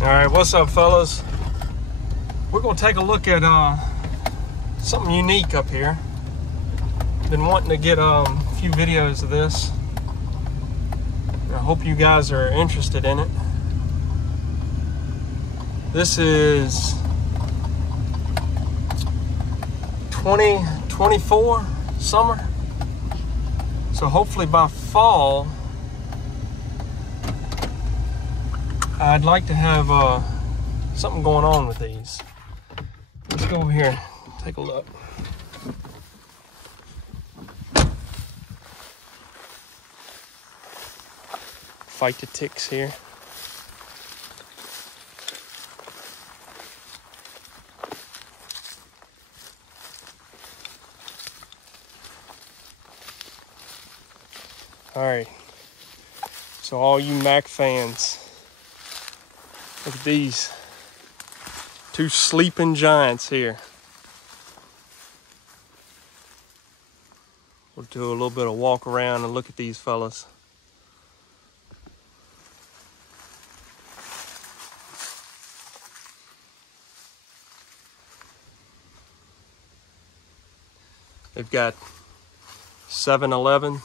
Alright, what's up, fellas? We're going to take a look at something unique up here. Been wanting to get a few videos of this. I hope you guys are interested in it. This is 2024 summer. So hopefully by fall, I'd like to have something going on with these. Let's go over here and take a look. Fight the ticks here. All right, so all you Mack fans, look at these two sleeping giants here. We'll do a little bit of walk around and look at these fellas. They've got 711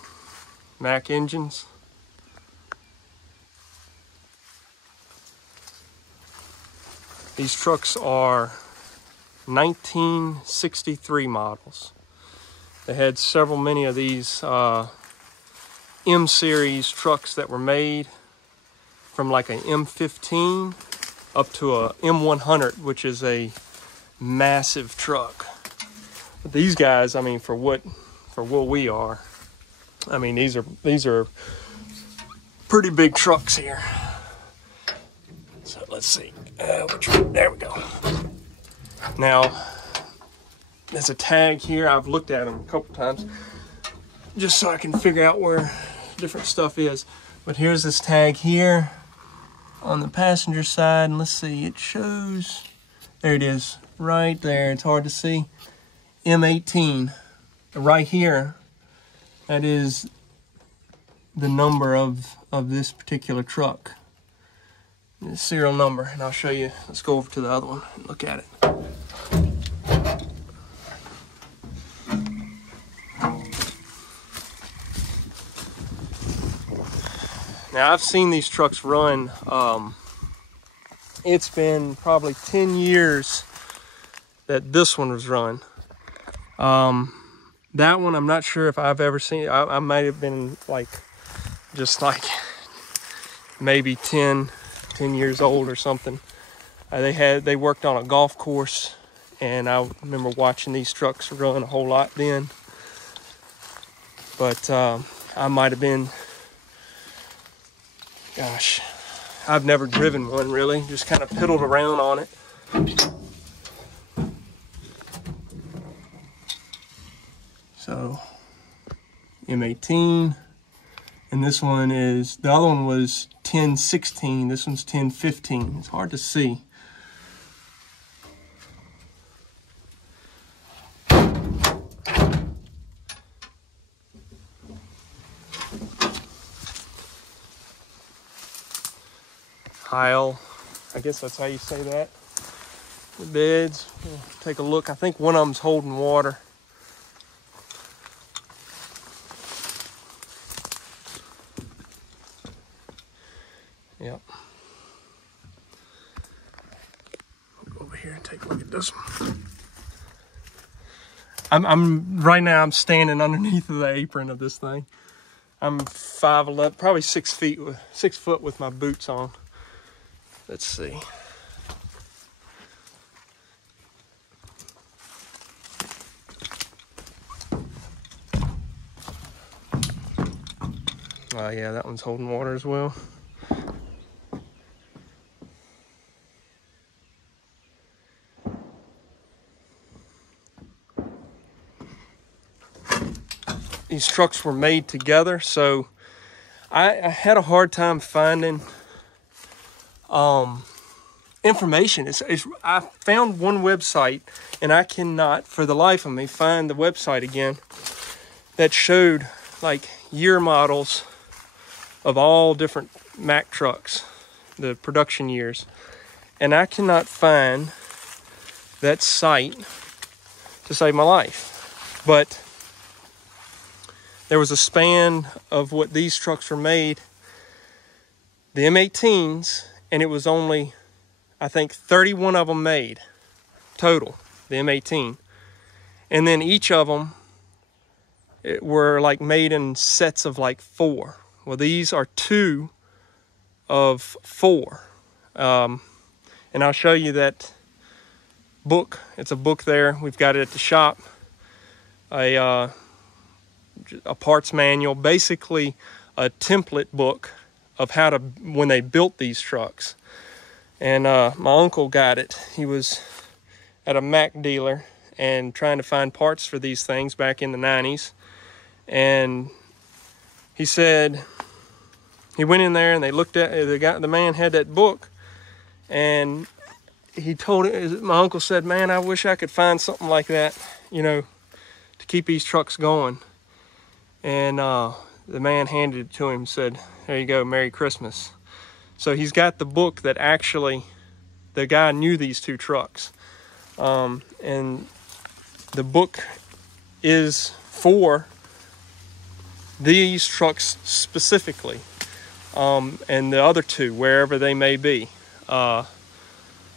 Mack engines. These trucks are 1963 models. They had many of these M series trucks that were made from like an M15 up to a M100, which is a massive truck. But these guys, I mean, for what we are, I mean, these are pretty big trucks here. So let's see, there we go. Now, there's a tag here. I've looked at them a couple times just so I can figure out where different stuff is. But here's this tag here on the passenger side, and let's see, it shows, there it is, right there. It's hard to see. M18, right here. That is the number of this particular truck. The serial number, and I'll show you. Let's go over to the other one and look at it. Now, I've seen these trucks run. It's been probably 10 years that this one was run. That one, I'm not sure if I've ever seen. I might have been just maybe 10 years old or something. They worked on a golf course, and I remember watching these trucks run a whole lot then. But I might have been, gosh, I've never driven one really, just kind of piddled around on it. So, M18, and this one is, the other one was 1016, this one's 1015. It's hard to see. Heil, I guess that's how you say that. The beds, we'll take a look. I think one of them's holding water. Yep. We'll go over here and take a look at this one. Right now I'm standing underneath of the apron of this thing. I'm 5'11", probably 6 foot with my boots on. Let's see. Oh yeah, that one's holding water as well. These trucks were made together, so I had a hard time finding information. I found one website, and I cannot for the life of me find the website again, that showed like year models of all different Mack trucks, the production years. And I cannot find that site to save my life. But there was a span of what these trucks were made, the M18s, and it was only, I think, 31 of them made total, the M18. And then each of them were like made in sets of like 4. Well, these are 2 of 4. And I'll show you that book. It's a book there. We've got it at the shop. A parts manual, basically a template book of how to, when they built these trucks. And my uncle got it. He was at a Mack dealer and trying to find parts for these things back in the 90s. And he said, he went in there and they looked at, the man had that book, and he told it, my uncle said, man, I wish I could find something like that, you know, to keep these trucks going. And the man handed it to him and said, there you go, Merry Christmas. So he's got the book that actually, the guy knew these 2 trucks. And the book is for these trucks specifically. And the other 2, wherever they may be. My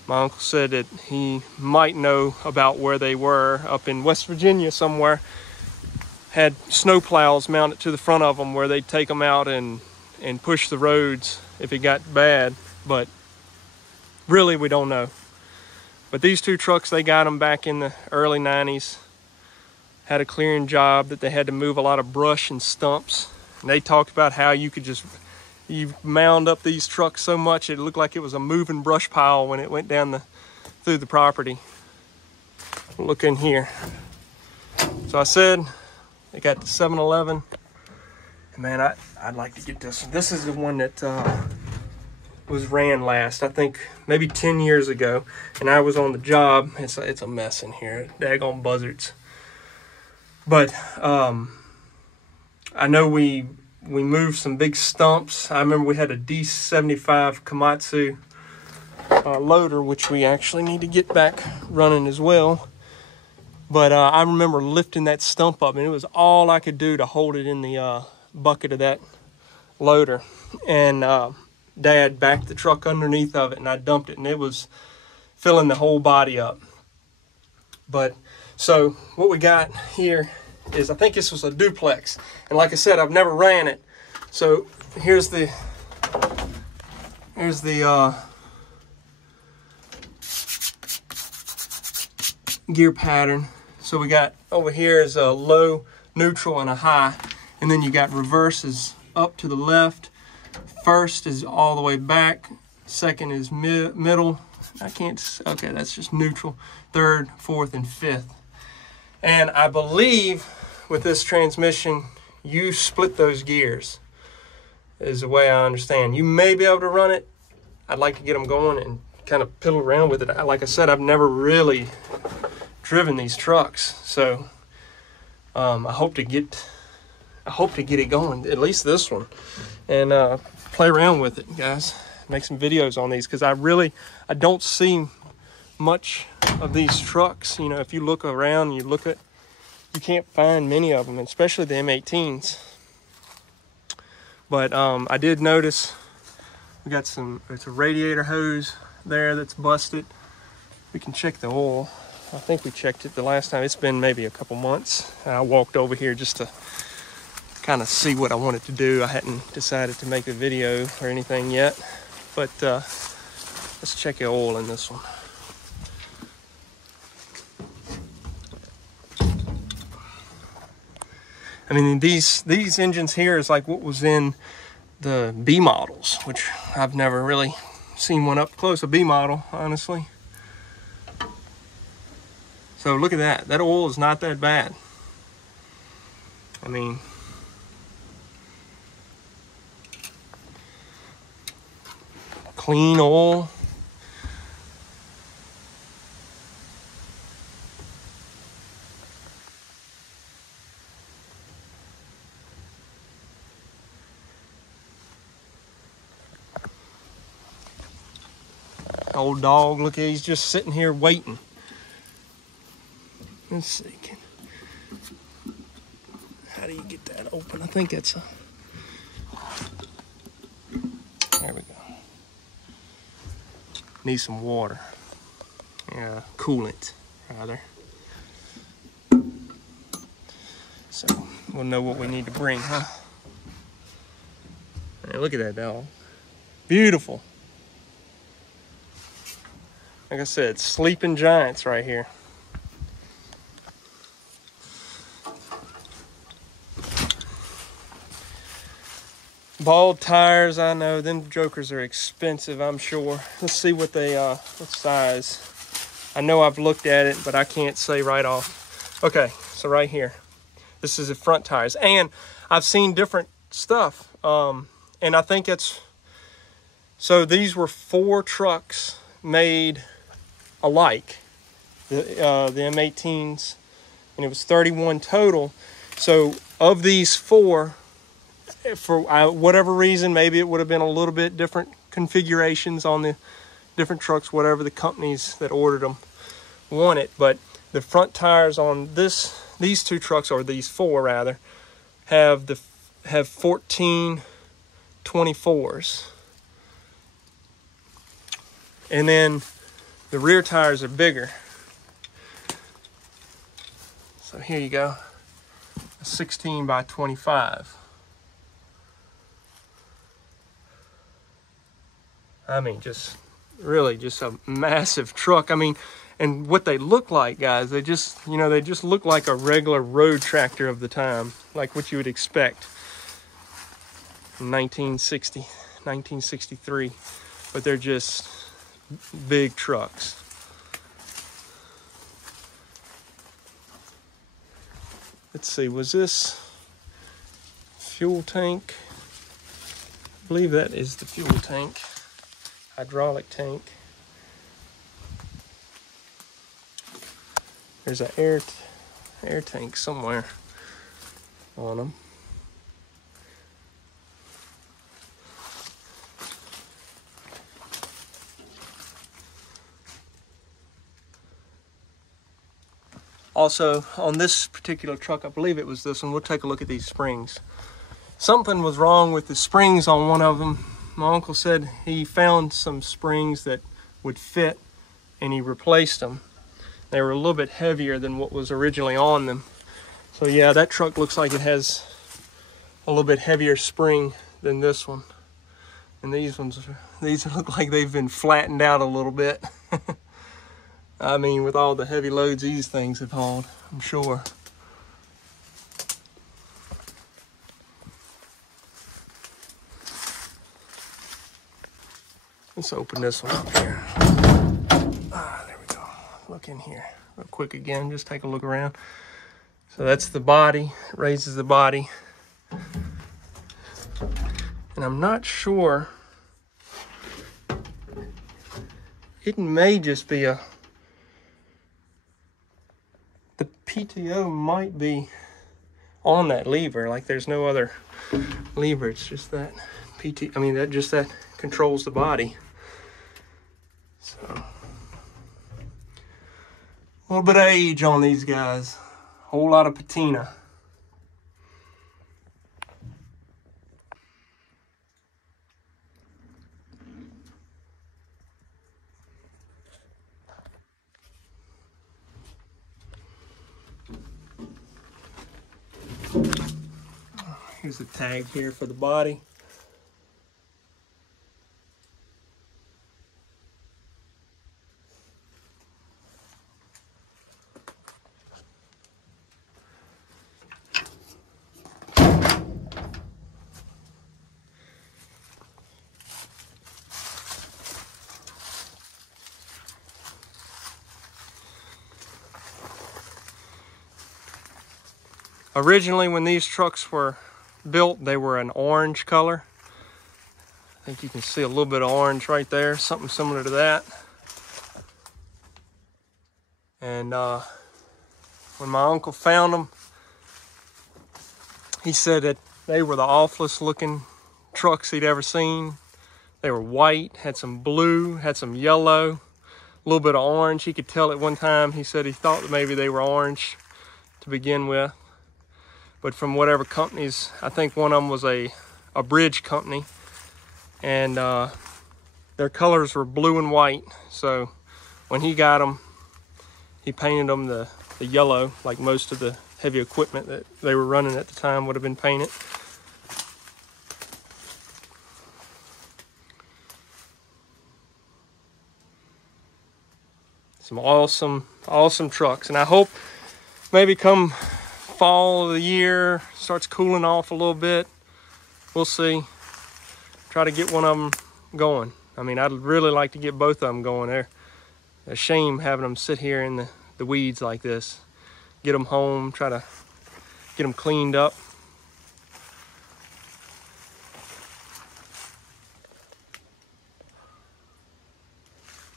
uncle said that he might know about where they were up in West Virginia somewhere. Had snow plows mounted to the front of them where they'd take them out and push the roads if it got bad. But really, we don't know. But these 2 trucks, they got them back in the early 90s. Had a clearing job that they had to move a lot of brush and stumps. And they talked about how you could just, you mound up these trucks so much it looked like it was a moving brush pile when it went down through the property. Look in here. So I said, they got the 7-Eleven. And man, I'd like to get this one. This is the one that was ran last, I think maybe 10 years ago. And I was on the job. It's a mess in here, daggone buzzards. But I know we moved some big stumps. I remember we had a D75 Komatsu loader, which we actually need to get back running as well. But I remember lifting that stump up, and it was all I could do to hold it in the bucket of that loader. And Dad backed the truck underneath of it, and I dumped it, and it was filling the whole body up. But so what we got here is, I think this was a duplex. And like I said, I've never ran it. So here's the gear pattern. So we got over here is a low, neutral, and a high. And then you got reverses up to the left. First is all the way back. Second is middle. I can't, okay, that's just neutral. Third, fourth, and fifth. And I believe with this transmission, you split those gears, is the way I understand. You may be able to run it. I'd like to get them going and kind of piddle around with it. Like I said, I've never really driven these trucks, so I hope to get it going, at least this one, and play around with it, guys. Make some videos on these, because I don't see much of these trucks. You know, if you look around, you can't find many of them, especially the M18s. But I did notice we got it's a radiator hose there that's busted. We can check the oil. I think we checked it the last time. It's been maybe a couple months. I walked over here just to kind of see what I wanted to do. I hadn't decided to make a video or anything yet, but let's check the oil in this one. I mean, these engines here is like what was in the B models, which I've never really seen one up close, a B model, honestly. So look at that. That oil is not that bad. I mean, clean oil. Old dog, look, he's just sitting here waiting. Let's see. How do you get that open? I think it's a... There we go. Need some water. Yeah, coolant, rather. So we'll know what we need to bring, huh? Hey, look at that dog. Beautiful. Like I said, sleeping giants right here. Bald tires, I know, them jokers are expensive, I'm sure. Let's see what they, what size. I know I've looked at it, but I can't say right off. Okay, so right here. This is the front tires. And I've seen different stuff. And I think it's, so these were 4 trucks made alike. The M18s, and it was 31 total. So of these 4, for whatever reason, maybe it would have been a little bit different configurations on the different trucks, whatever the companies that ordered them wanted. But the front tires on these 2 trucks, or these 4 rather, have 14 24s, and then the rear tires are bigger. So here you go, a 16 by 25. I mean, just really just a massive truck. I mean, and what they look like, guys, they just, you know, they just look like a regular road tractor of the time, like what you would expect in 1960, 1963, but they're just big trucks. Let's see, was this fuel tank? I believe that is the fuel tank. Hydraulic tank. There's an air tank somewhere on them. Also, on this particular truck, I believe it was this one, we'll take a look at these springs. Something was wrong with the springs on one of them. My uncle said he found some springs that would fit, and he replaced them. They were a little bit heavier than what was originally on them. So yeah, that truck looks like it has a little bit heavier spring than this one. And these look like they've been flattened out a little bit. I mean, with all the heavy loads these things have hauled, I'm sure. Let's open this one up here. Ah, there we go. Look in here real quick again, just take a look around. So that's the body, it raises the body. And I'm not sure, it may just be the PTO might be on that lever, like there's no other lever, it's just that that controls the body. So, a little bit of age on these guys. Whole lot of patina. Here's the tag here for the body. Originally, when these trucks were built, they were an orange color. I think you can see a little bit of orange right there, something similar to that. And when my uncle found them, he said that they were the awfulest looking trucks he'd ever seen. They were white, had some blue, had some yellow, a little bit of orange. He could tell at one time, he said he thought that maybe they were orange to begin with. But from whatever companies, I think one of them was a bridge company, and their colors were blue and white. So when he got them, he painted them the yellow, like most of the heavy equipment that they were running at the time would have been painted. Some awesome trucks, and I hope maybe come fall of the year, starts cooling off a little bit, we'll see. Try to get one of them going. I mean, I'd really like to get both of them going. They're a shame having them sit here in the weeds like this. Get them home, try to get them cleaned up.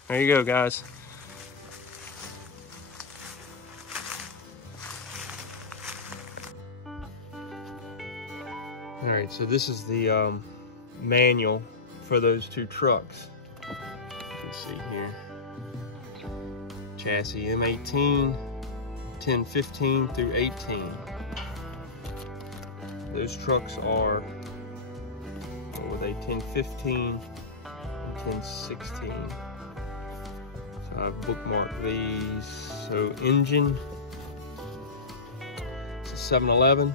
There you go, guys. All right, so this is the manual for those two trucks. You can see here. Chassis M18, 1015 through 18. Those trucks are with a 1015 and 1016. So I've bookmarked these. So engine, it's a 711.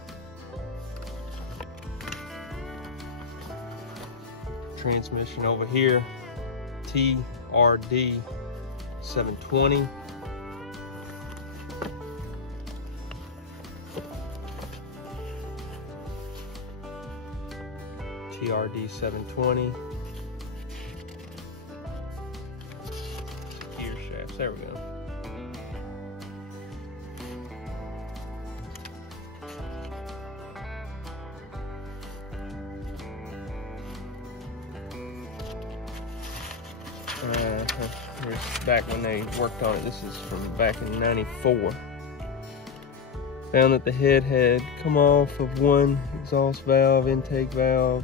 Transmission over here, TRD 720. TRD 720. Gear shafts, there we go. Here's back when they worked on it. This is from back in '94. Found that the head had come off of one exhaust valve, intake valve,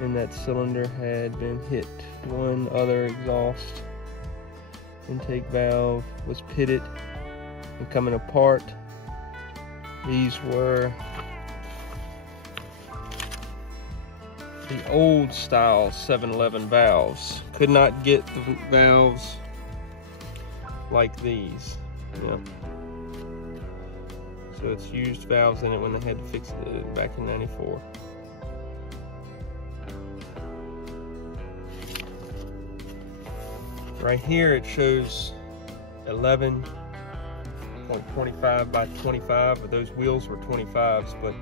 and that cylinder had been hit. One other exhaust intake valve was pitted and coming apart. These were the old style 711 valves. Could not get the valves like these. Yep. So it's used valves in it when they had to fix it back in '94. Right here it shows 11.25 by 25, but those wheels were 25s. But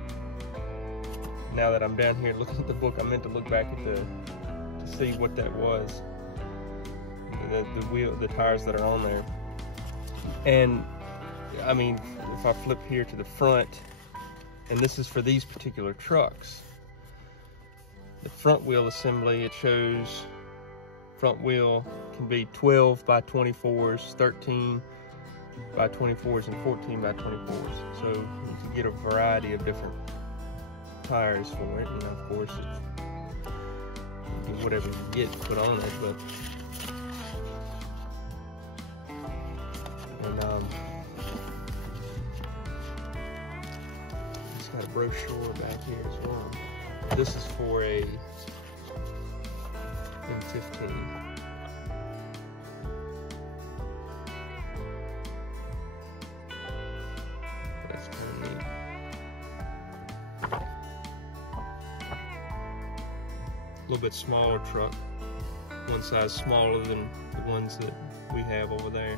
now that I'm down here looking at the book, I meant to look back at to see what that was. The tires that are on there. And I mean, if I flip here to the front, and this is for these particular trucks, the front wheel assembly, it shows front wheel can be 12 by 24s, 13 by 24s, and 14 by 24s. So you can get a variety of different tires for it, and of course it's whatever you get put on it. But it's got a brochure back here as well. This is for a M15. That's kind of neat. A little bit smaller truck, one size smaller than the ones that we have over there.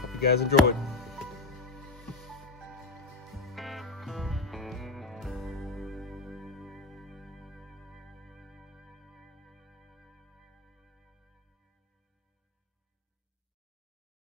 Hope you guys enjoyed.